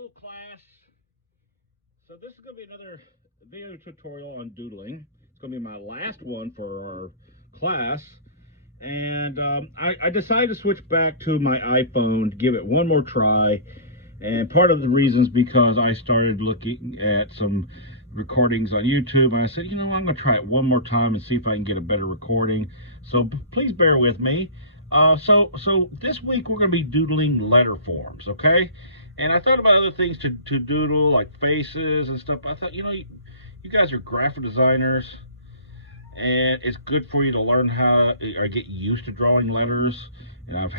Hello class. So this is going to be another video tutorial on doodling. It's going to be my last one for our class. And I decided to switch back to my iPhone to give it one more try. And part of the reason is because I started looking at some recordings on YouTube. And I said, I'm going to try it one more time and see if I can get a better recording. So please bear with me. So this week we're going to be doodling letter forms, okay? And I thought about other things to doodle, like faces and stuff. I thought, you guys are graphic designers, and it's good for you to learn how or get used to drawing letters. And I've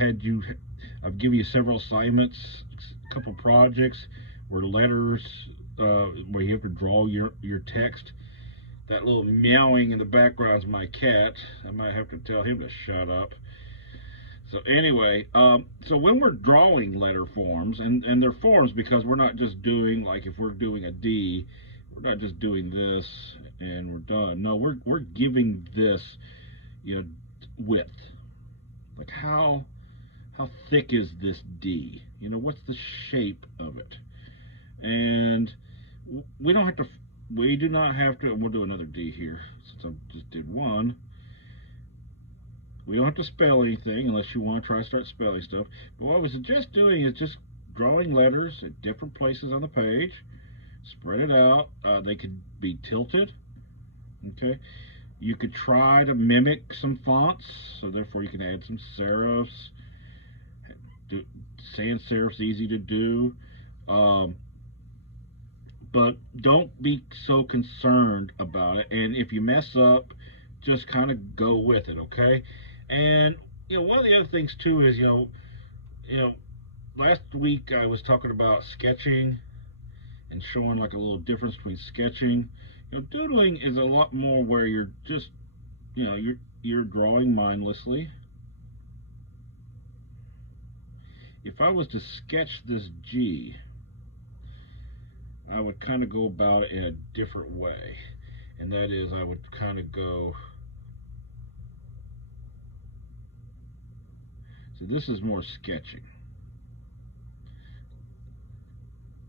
given you several assignments, a couple projects where letters, where you have to draw your text. That little meowing in the background is my cat. I might have to tell him to shut up. So anyway, so when we're drawing letter forms, and they're forms because we're not just doing, like if we're doing a D, we're not just doing this and we're done. No, we're giving this, width. Like how thick is this D? What's the shape of it? And we do not have to, and we'll do another D here since I just did one. We don't have to spell anything unless you want to try to start spelling stuff. But what I would suggest doing is just drawing letters at different places on the page. Spread it out. They could be tilted. Okay. You could try to mimic some fonts, so therefore you can add some serifs. Sans serif's easy to do. But don't be so concerned about it. And if you mess up, just kind of go with it, okay? And one of the other things too is last week I was talking about sketching and showing like a little difference between sketching. Doodling is a lot more where you're just you're drawing mindlessly. If I was to sketch this G, I would kind of go about it in a different way, and that is I would kind of go. So this is more sketching,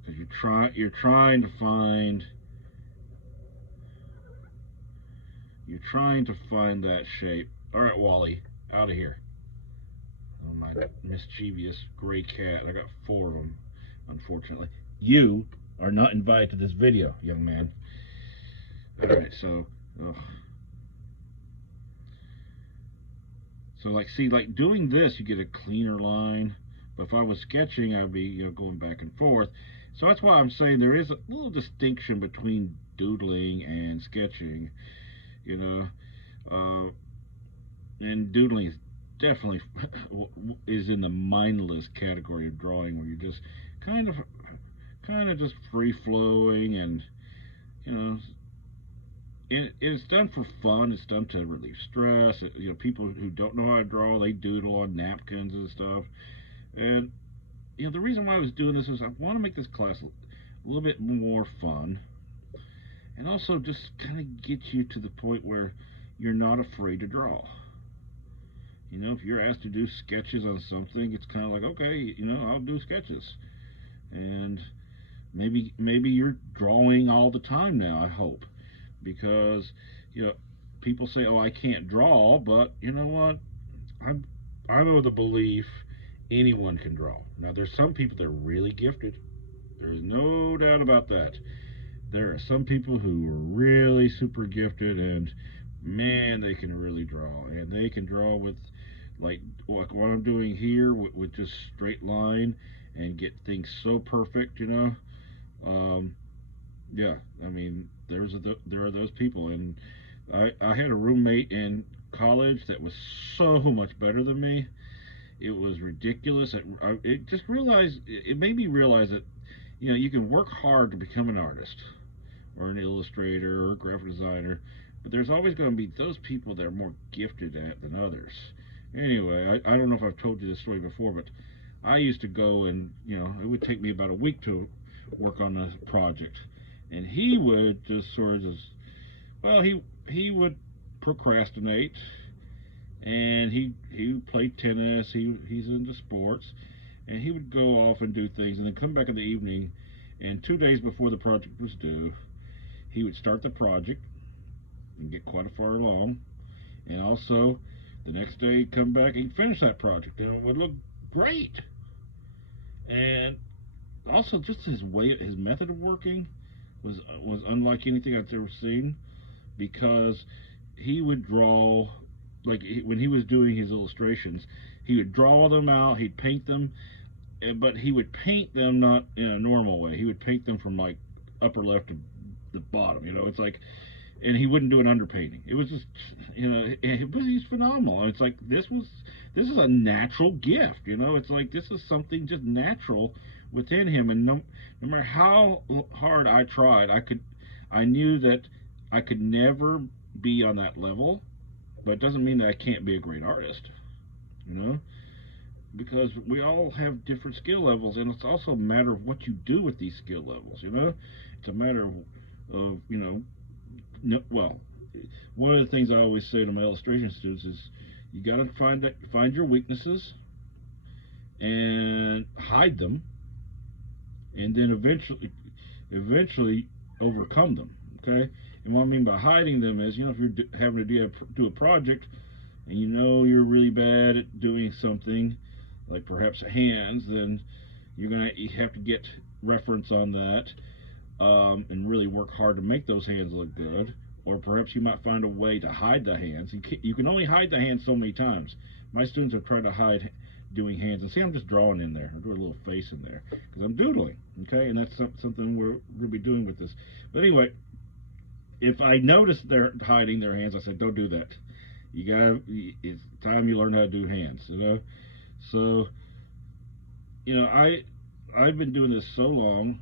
because you're trying to find that shape. All right, Wally, out of here. Oh, my mischievous gray cat. I got 4 of them, unfortunately. You are not invited to this video, young man. All right, so. So like doing this, you get a cleaner line. But if I was sketching, I'd be going back and forth. So that's why I'm saying there is a little distinction between doodling and sketching. And doodling is definitely is in the mindless category of drawing, where you're just kind of just free flowing, and it's done for fun. It's done to relieve stress. People who don't know how to draw, they doodle on napkins and stuff. And the reason why I was doing this is I want to make this class a little bit more fun, and also just kind of get you to the point where you're not afraid to draw. If you're asked to do sketches on something, it's kind of like, okay, I'll do sketches. And maybe you're drawing all the time now, I hope. Because people say, oh, I can't draw, but you know what, I'm of the belief anyone can draw. Now there's some people that are really gifted, there's no doubt about that. There are some people who are really super gifted, and man, they can really draw, and they can draw with like what I'm doing here with just straight line and get things so perfect. Yeah, I mean, there are those people, and I had a roommate in college that was so much better than me. It was ridiculous. It made me realize that you can work hard to become an artist or an illustrator or a graphic designer, but there's always going to be those people that are more gifted at than others. Anyway, I don't know if I've told you this story before, but I used to go and it would take me about a week to work on a project. And he would just sort of he would procrastinate, and he played tennis. He's into sports, and he would go off and do things, and then come back in the evening, and 2 days before the project was due, he would start the project and get quite a far along, and also the next day he'd come back and finish that project, and it would look great. And also just his method of working was unlike anything I've ever seen, because he would draw, like when he was doing his illustrations, he would draw them out, he'd paint them, but he would paint them not in a normal way. He would paint them from like upper left to the bottom. It's like, and he wouldn't do an underpainting. It was just, he's phenomenal. It's like this is a natural gift. It's like this is something just natural within him, and no matter how hard I tried, I knew that I could never be on that level, but it doesn't mean that I can't be a great artist. Because we all have different skill levels, and it's also a matter of what you do with these skill levels. It's a matter of well, one of the things I always say to my illustration students is you got to find your weaknesses and hide them, and then eventually overcome them. Okay, and what I mean by hiding them is, if you're having to do a project, and you're really bad at doing something, like perhaps hands, then you have to get reference on that, and really work hard to make those hands look good. Or perhaps you might find a way to hide the hands. You can only hide the hands so many times. My students have tried to hide doing hands, and see, I'm just drawing in there. I do a little face in there because I'm doodling. Okay, and that's something we're going to be doing with this. But anyway, if I notice they're hiding their hands, I said, don't do that. It's time you learn how to do hands. So I've been doing this so long.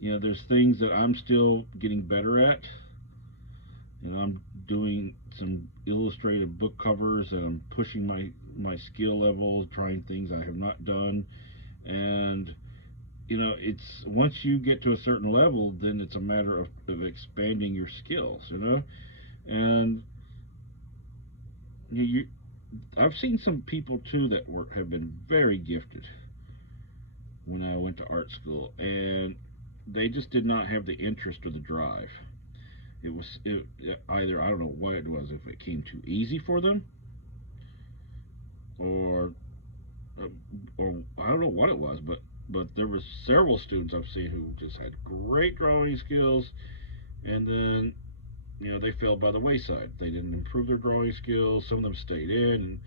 There's things that I'm still getting better at. I'm doing some illustrated book covers, and I'm pushing my skill level, trying things I have not done. And it's once you get to a certain level, then it's a matter of expanding your skills. And I've seen some people too that have been very gifted when I went to art school, and they just did not have the interest or the drive. It either, I don't know what it was, if it came too easy for them, or I don't know what it was, but there was several students I've seen who just had great drawing skills, and then they fell by the wayside. They didn't improve their drawing skills. Some of them stayed in,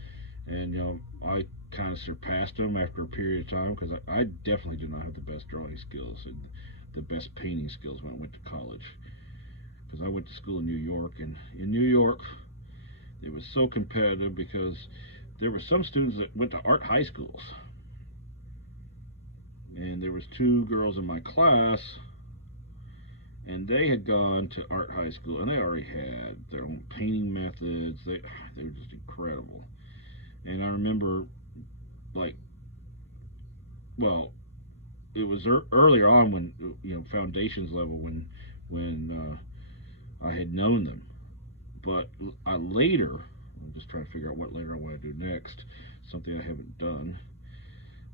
and I kind of surpassed them after a period of time, because I definitely do not have the best drawing skills and the best painting skills when I went to college, because I went to school in New York, and in New York it was so competitive because there were some students that went to art high schools, and there was 2 girls in my class, and they had gone to art high school, and they already had their own painting methods. They were just incredible. And I remember, like, well, it was earlier on, when foundations level, when I had known them. But later, I'm just trying to figure out what later I want to do next, something I haven't done.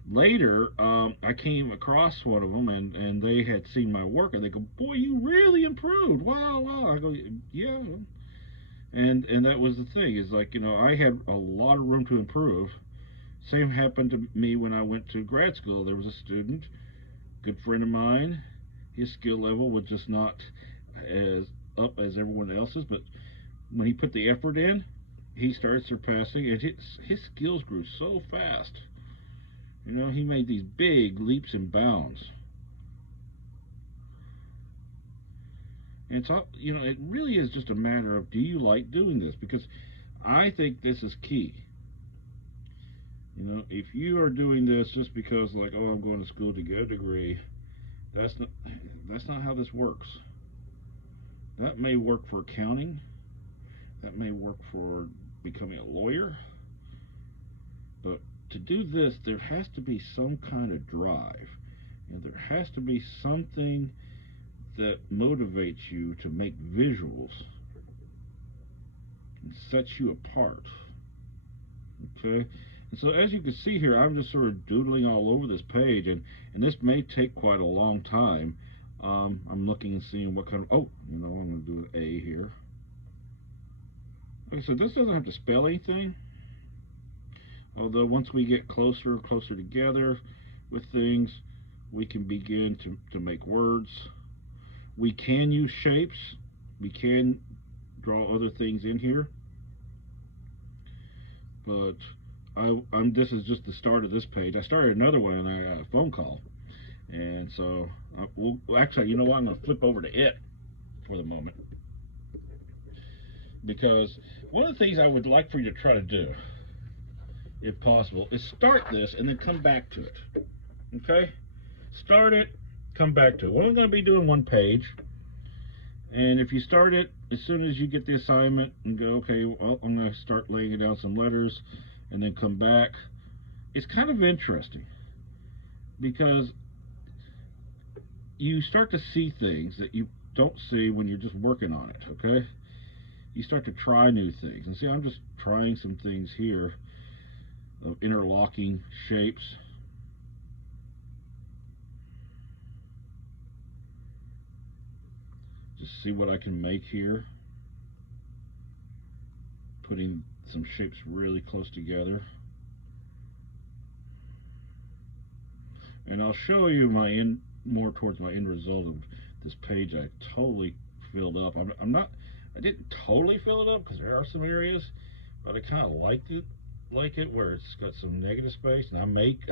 Later, I came across one of them, and they had seen my work, and they go, "Boy, you really improved! Wow!" I go, "Yeah." And that was the thing, is like, I had a lot of room to improve. Same happened to me when I went to grad school. There was a student, good friend of mine. His skill level was just not as up as everyone else's, but when he put the effort in, he started surpassing, and his skills grew so fast. He made these big leaps and bounds. And it's all, it really is just a matter of, do you like doing this? Because I think this is key. If you are doing this just because, like, oh, I'm going to school to get a degree, that's not how this works. That may work for accounting. That may work for becoming a lawyer. But to do this, there has to be some kind of drive, and there has to be something that motivates you to make visuals and sets you apart. Okay, And so as you can see here, I'm just sort of doodling all over this page, and this may take quite a long time. I'm looking and seeing what kind of, oh, you know, I'm going to do an A here. Like I said, this doesn't have to spell anything, although once we get closer and closer together with things, we can begin to make words. We can use shapes. We can draw other things in here. But this is just the start of this page. I started another one and I got a phone call. And so, well, actually, you know what? I'm going to flip over to it for the moment. Because one of the things I would like for you to try to do, if possible, is start this and then come back to it. Okay? Start it, come back to it. We're only going to be doing one page. And if you start it, as soon as you get the assignment and go, okay, well, I'm going to start laying down some letters and then come back, it's kind of interesting because you start to see things that you don't see when you're just working on it, okay? You start to try new things. And see, I'm just trying some things here of interlocking shapes. Just see what I can make here. Putting some shapes really close together. And I'll show you more towards my end result of this page. I totally filled up. I didn't totally fill it up because there are some areas, but I kind of like it where it's got some negative space, and I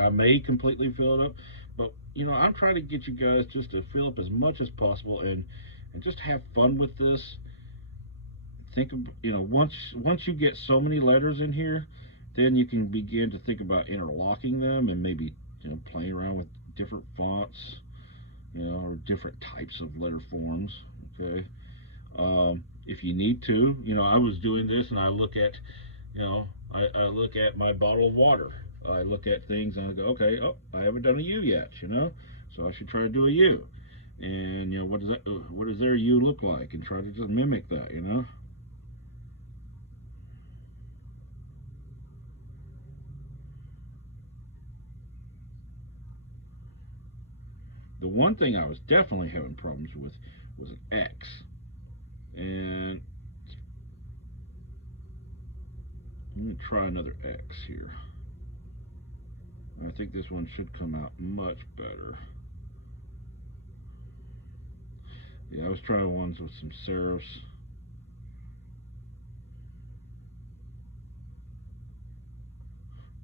may completely fill it up, but you know, I'm trying to get you guys just to fill up as much as possible and just have fun with this. Think of, you know, once you get so many letters in here, then you can begin to think about interlocking them and maybe, you know, playing around with different fonts, you know, or different types of letter forms. Okay, if you need to, you know, I was doing this and I look at, you know, I look at my bottle of water. I look at things and I go, okay, oh, I haven't done a U yet, you know, so I should try to do a U. And you know, what does their U look like, and try to just mimic that, you know. The one thing I was definitely having problems with was an X, and I'm going to try another X here. I think this one should come out much better. Yeah, I was trying ones with some serifs.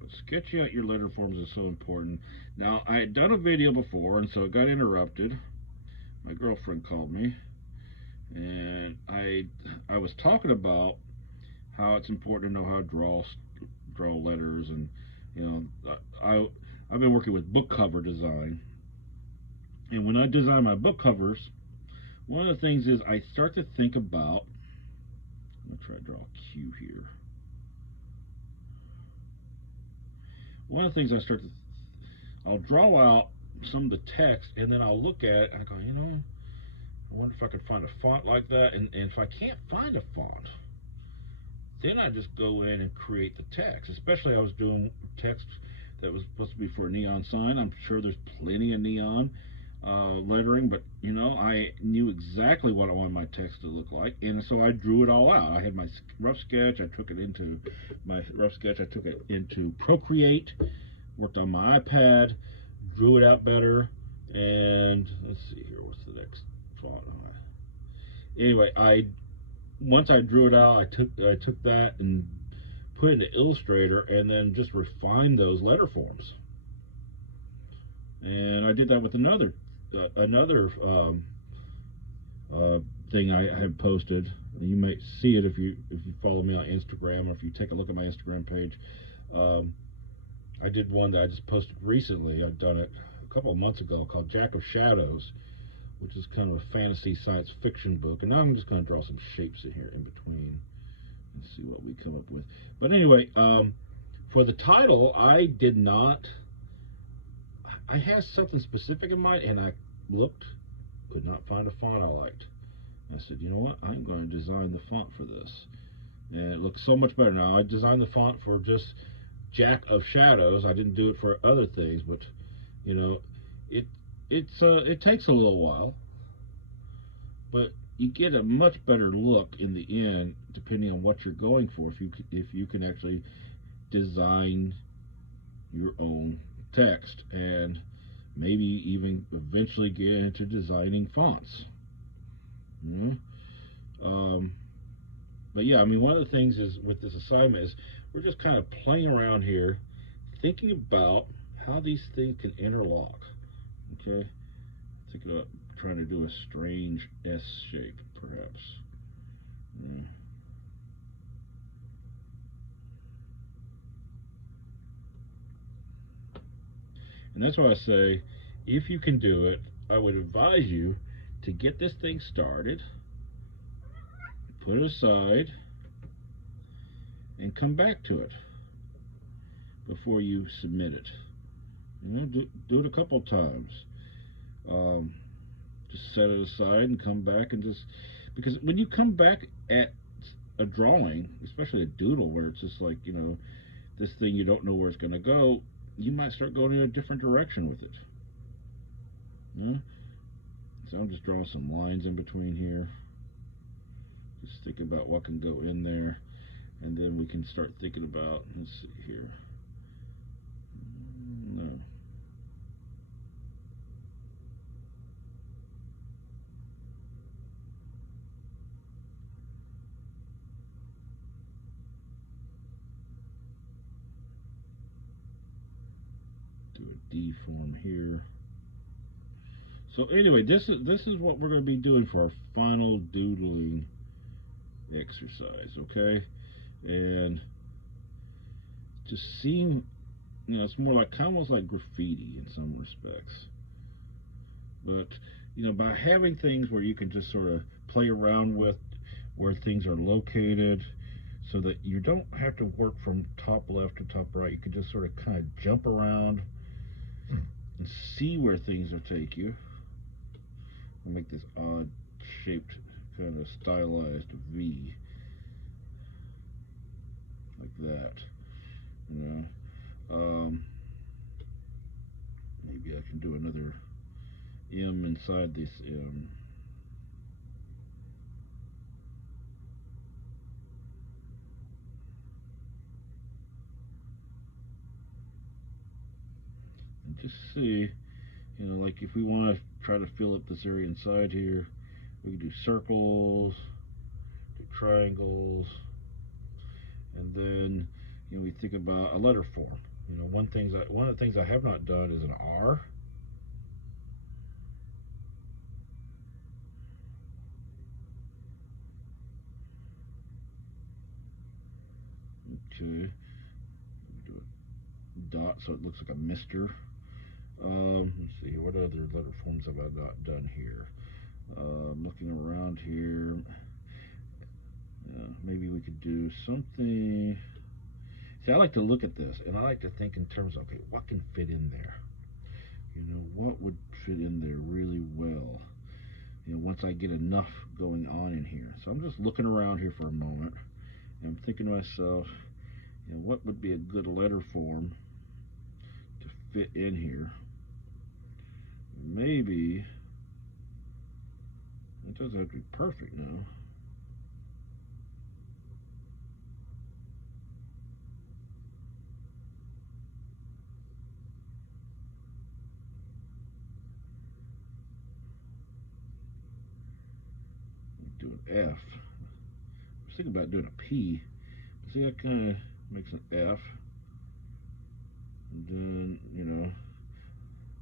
But sketching out your letter forms is so important. Now, I had done a video before, and so it got interrupted. My girlfriend called me, and I was talking about how it's important to know how to draw letters, and you know, I've been working with book cover design, and when I design my book covers, one of the things is I start to think about, I'm going to try to draw a Q here. One of the things I'll draw out some of the text, and then I'll look at it and I go, you know, I wonder if I could find a font like that, and if I can't find a font, then I just go in and create the text. Especially I was doing text that was supposed to be for a neon sign. I'm sure there's plenty of neon lettering, but you know, I knew exactly what I wanted my text to look like, and so I drew it all out. I had my rough sketch. I took it into Procreate, worked on my iPad, drew it out better, and let's see here, what's the next font? Anyway, once I drew it out, I took that and put it into Illustrator, and then just refined those letter forms. And I did that with another thing I had posted. You might see it if you follow me on Instagram, or if you take a look at my Instagram page. I did one that I just posted recently. I've done it a couple of months ago, called Jack of Shadows, which is kind of a fantasy science fiction book. And now I'm just going to draw some shapes in here in between and see what we come up with. But anyway, for the title, I had something specific in mind, and I looked, could not find a font I liked. I said, you know what, I'm going to design the font for this. And it looks so much better now. I designed the font for just jack of shadows. I didn't do it for other things, but you know, it it takes a little while, but you get a much better look in the end depending on what you're going for. If you can actually design your own text and maybe even eventually get into designing fonts. You know? But yeah, I mean, one of the things is with this assignment is we're just kind of playing around here, thinking about how these things can interlock. Okay, thinking about trying to do a strange S shape, perhaps. Yeah. And that's why I say, if you can do it, I would advise you to get this thing started, put it aside, and come back to it before you submit it. You know, do it a couple times. Just set it aside and come back and just, because when you come back at a drawing, especially a doodle where it's just like, you know, this thing you don't know where it's going to go, you might start going in a different direction with it. Yeah? So I'm just drawing some lines in between here. Just thinking about what can go in there, and then we can start thinking about, let's see here. No. Do a D form here. So anyway, this is what we're going to be doing for our final doodling exercise, okay? And just seeing, you know, it's more like almost like graffiti in some respects. But you know, by having things where you can just sort of play around with where things are located, so that you don't have to work from top left to top right, you can just sort of kind of jump around and see where things will take you. I'll make this odd shaped kind of stylized V like that, you know. Maybe I can do another M inside this M. And just see, you know, like if we want to try to fill up this area inside here, we can do circles, do triangles, and then, you know, we think about a letter form. You know, one of the things I have not done is an R. Okay, do a dot so it looks like a mister. Let's see, what other letter forms have I not done here? Looking around here, maybe we could do something. See, I like to look at this, and I like to think in terms of, okay, what can fit in there? You know, what would fit in there really well? You know, once I get enough going on in here. So I'm just looking around here for a moment, and I'm thinking to myself, you know, what would be a good letter form to fit in here? Maybe it doesn't have to be perfect now. Do an F. I was thinking about doing a P. See, that kind of makes an F. And then, you know,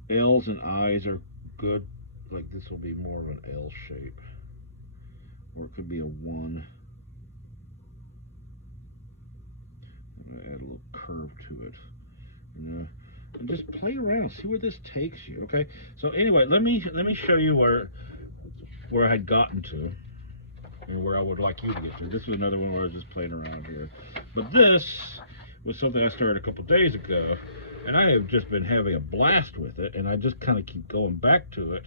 L's and I's are good. Like this will be more of an L shape. Or it could be a 1. I'm going to add a little curve to it. You know, and just play around, see where this takes you. Okay. So anyway, let me show you where I had gotten to, and where I would like you to get to. This was another one where I was just playing around here. But this was something I started a couple days ago, and I have just been having a blast with it, and I just kind of keep going back to it.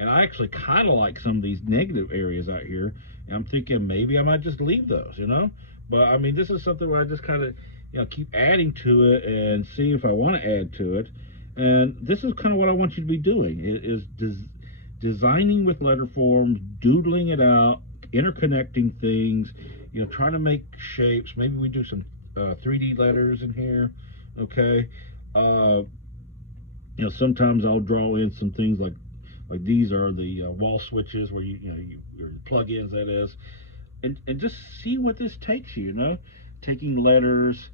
And I actually kind of like some of these negative areas out here, and I'm thinking maybe I might just leave those, you know? But I mean, this is something where I just kind of, keep adding to it and see if I want to add to it. And this is kind of what I want you to be doing, is designing with letter forms, doodling it out, interconnecting things, trying to make shapes. Maybe we do some 3D letters in here, okay? Sometimes I'll draw in some things like these are the wall switches where your plugins, that is, and just see what this takes you. Taking letters,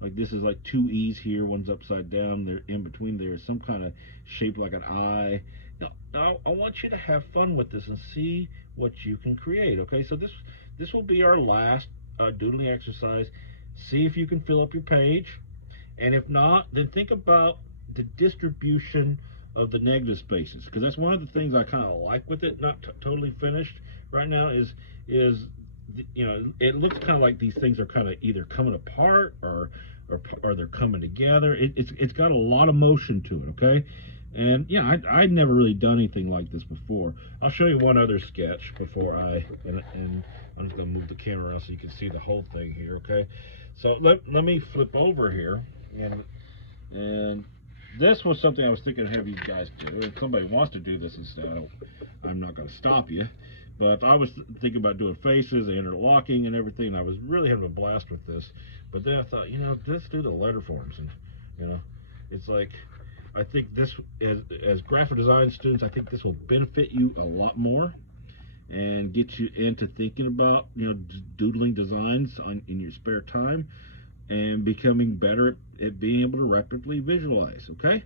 like this is like two E's here, one's upside down. There in between there is some kind of shape like an eye. Now I want you to have fun with this and see what you can create. Okay, so this will be our last doodling exercise. See if you can fill up your page, and if not, then think about the distribution of the negative spaces, because that's one of the things I kind of like with it. Not totally finished right now is it looks kind of like these things are kind of either coming apart or they're coming together. It's got a lot of motion to it. Okay, and I'd never really done anything like this before. I'll show you one other sketch before and I'm just gonna move the camera around so you can see the whole thing here. Okay, so let me flip over here, and this was something I was thinking of having you guys do. If somebody wants to do this instead, I'm not going to stop you. But I was thinking about doing faces, interlocking, and everything. And I was really having a blast with this. But then I thought, let's do the letter forms. And, it's like, I think this, as graphic design students, I think this will benefit you a lot more and get you into thinking about, doodling designs in your spare time and becoming better at being able to rapidly visualize. Okay?